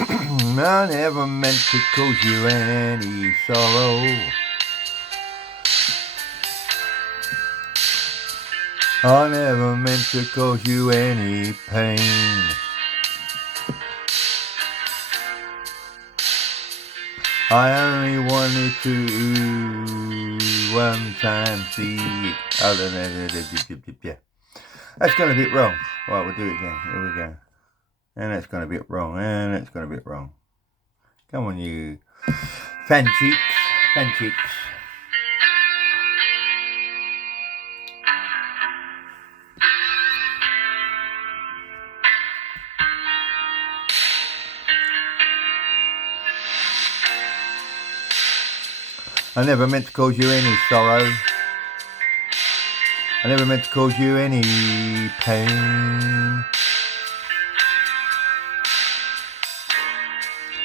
I never meant to cause you any sorrow. I never meant to cause you any pain. I only wanted to one time see. Oh, yeah. That's gone a bit wrong. Right, we'll do it again. Here we go. And that's gone a bit wrong. And that's gone a bit wrong. Come on, you fan cheeks. Fan cheeks. I never meant to cause you any sorrow. I never meant to cause you any pain.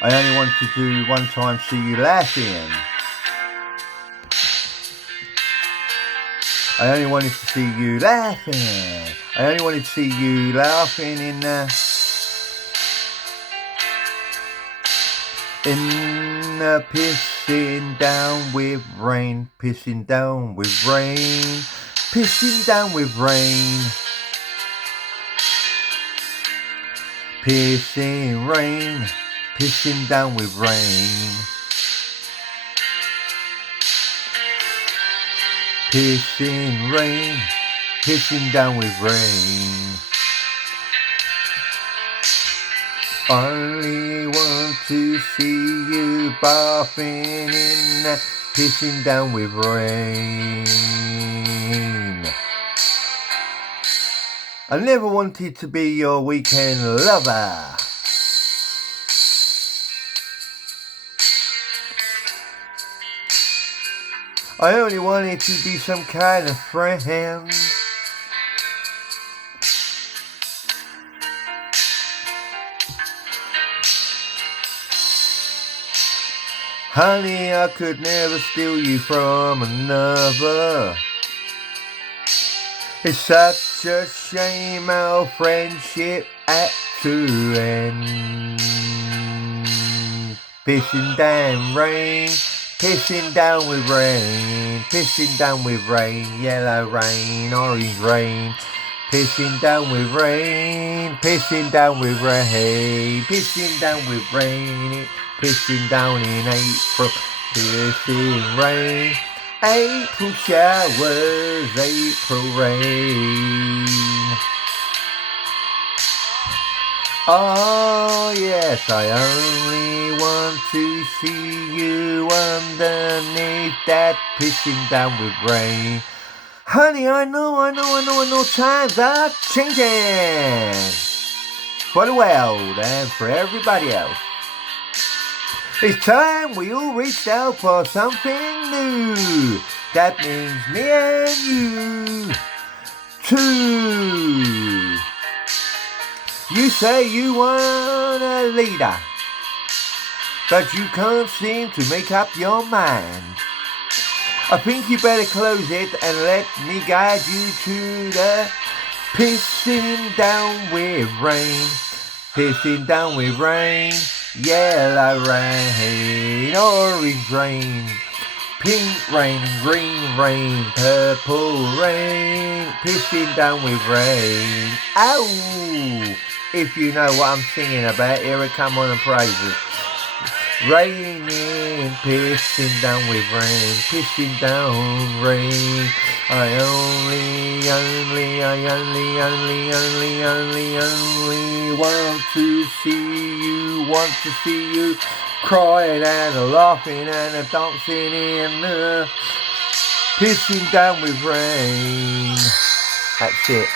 I only wanted to one time see you laughing. I only wanted to see you laughing. I only wanted to see you laughing in the pissing down with rain, pissing down with rain, pissing down with rain, pissing rain, pissing down with rain, pissing rain, pissing down with rain. Only want to see you bathing in the pissing down with rain. I never wanted to be your weekend lover. I only wanted to be some kind of friend. Honey, I could never steal you from another. It's such a shame our friendship had to end. Pissing down rain, pissing down with rain, pissing down with rain, yellow rain, orange rain, pissing down with rain, pissing down with rain, pissing down with rain, pissing down in April, pissing rain, April showers, April rain. Oh yes, I only want to see you underneath that pissing down with rain. Honey, I know, times are changing for the world and for everybody else. It's time we all reached out for something new. That means me and you too. You say you want a leader, but you can't seem to make up your mind. I think you better close it and let me guide you to the pissing down with rain, pissing down with rain, yellow rain, orange rain, pink rain, green rain, purple rain, pissing down with rain. Ow! If you know what I'm singing about, here it come on and praises. Raining, pissing down with rain, pissing down rain. I only want to see you crying and laughing and dancing in the pissing down with rain. That's it.